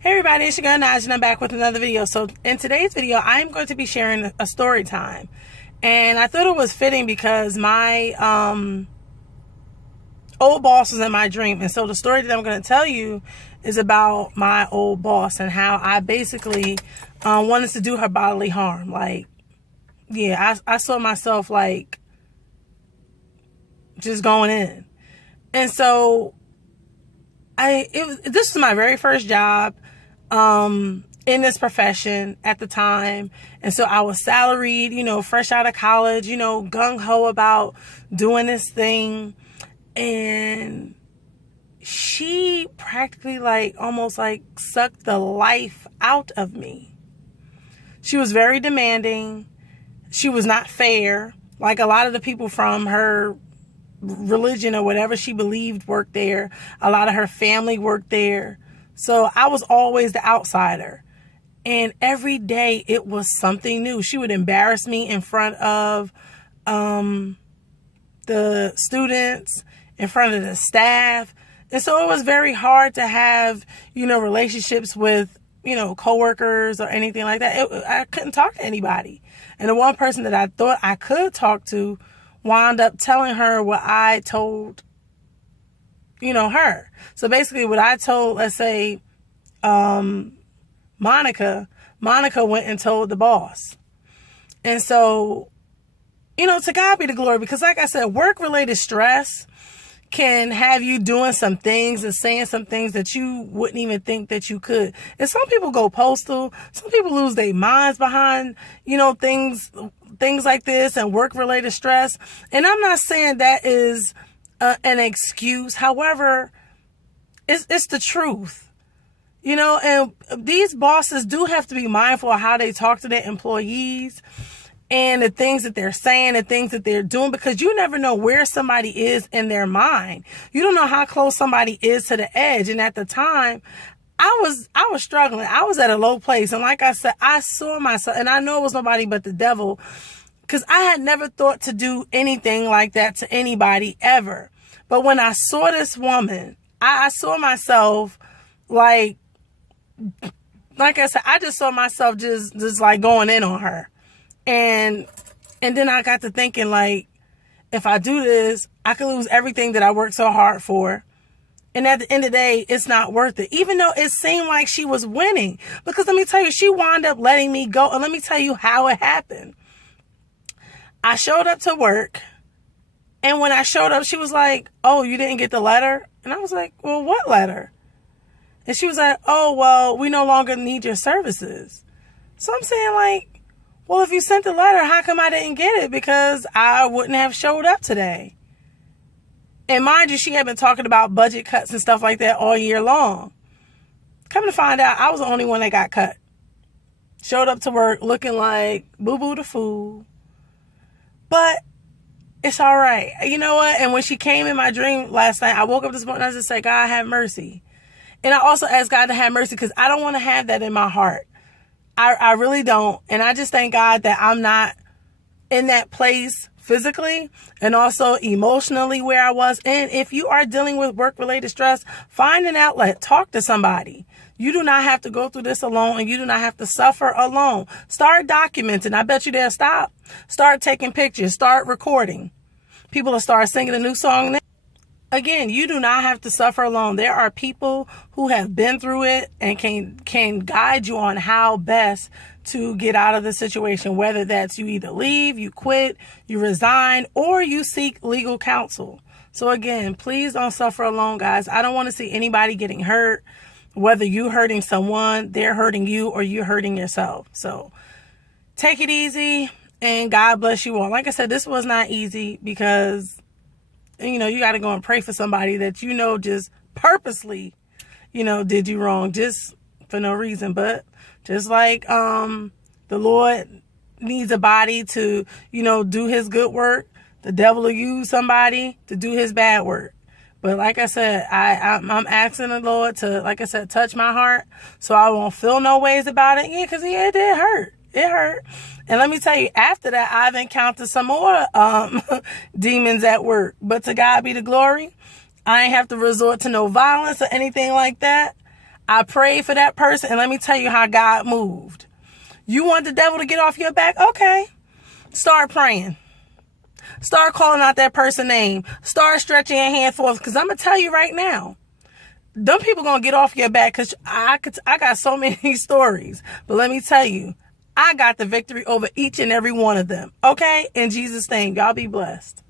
Hey everybody, it's your girl Naj and I'm back with another video. So in today's video, I'm going to be sharing a story time. And I thought it was fitting because my old boss was in my dream. And so the story that I'm going to tell you is about my old boss and how I basically wanted to do her bodily harm. Like, yeah, I saw myself like just going in. And so this was my very first job in this profession at the time. And so I was salaried, fresh out of college, gung-ho about doing this thing. And she practically almost sucked the life out of me. She was very demanding. She was not fair. Like a lot of the people from her religion or whatever she believed worked there. A lot of her family worked there. So I was always the outsider. And every day it was something new. She would embarrass me in front of the students, in front of the staff. And so it was very hard to have, relationships with, coworkers or anything like that. I couldn't talk to anybody. And the one person that I thought I could talk to wound up telling her what I told, her. So basically what I told, let's say, Monica went and told the boss. And so, to God be the glory, because like I said, work-related stress can have you doing some things and saying some things that you wouldn't even think that you could. And some people go postal. Some people lose their minds behind, things like this and work-related stress. And I'm not saying that is an excuse. However, it's the truth, and these bosses do have to be mindful of how they talk to their employees and the things that they're saying, the things that they're doing, because you never know where somebody is in their mind. You don't know how close somebody is to the edge. And at the time, I was struggling. I was at a low place. And like I said, I saw myself, and I know it was nobody but the devil, because I had never thought to do anything like that to anybody ever. But when I saw this woman, I saw myself like I said, I just saw myself just going in on her. And then I got to thinking, if I do this, I could lose everything that I worked so hard for. And at the end of the day, it's not worth it. Even though it seemed like she was winning. Because let me tell you, she wound up letting me go. And let me tell you how it happened. I showed up to work. And when I showed up, she was like, "Oh, you didn't get the letter?" And I was like, "Well, what letter?" And she was like, "Oh, well, we no longer need your services." So I'm saying well, if you sent the letter, how come I didn't get it? Because I wouldn't have showed up today. And mind you, she had been talking about budget cuts and stuff like that all year long. Come to find out, I was the only one that got cut. Showed up to work looking like boo-boo the fool. But it's all right. You know what? And when she came in my dream last night, I woke up this morning and I just said, "God, have mercy." And I also asked God to have mercy because I don't want to have that in my heart. I really don't. And I just thank God that I'm not in that place physically and also emotionally where I was. And if you are dealing with work-related stress, find an outlet. Talk to somebody. You do not have to go through this alone, and you do not have to suffer alone. Start documenting. I bet you they'll stop. Start taking pictures. Start recording. People will start singing a new song now. Again, you do not have to suffer alone. There are people who have been through it and can guide you on how best to get out of the situation, whether that's you either leave, you quit, you resign, or you seek legal counsel. So again, please don't suffer alone, guys. I don't want to see anybody getting hurt, whether you hurting someone, they're hurting you, or you're hurting yourself. So take it easy and God bless you all. Like I said, this was not easy because you got to go and pray for somebody that just purposely, did you wrong just for no reason. But just like the Lord needs a body to, do his good work, the devil will use somebody to do his bad work. But like I said, I'm asking the Lord to, like I said, touch my heart so I won't feel no ways about it. Yeah, because it did hurt. It hurt. And let me tell you, after that, I've encountered some more demons at work. But to God be the glory. I ain't have to resort to no violence or anything like that. I prayed for that person, and let me tell you how God moved. You want the devil to get off your back? Okay. Start praying. Start calling out that person's name. Start stretching your hand forth. Because I'm going to tell you right now, them people going to get off your back, because I got so many stories. But let me tell you, I got the victory over each and every one of them. Okay? In Jesus' name, y'all be blessed.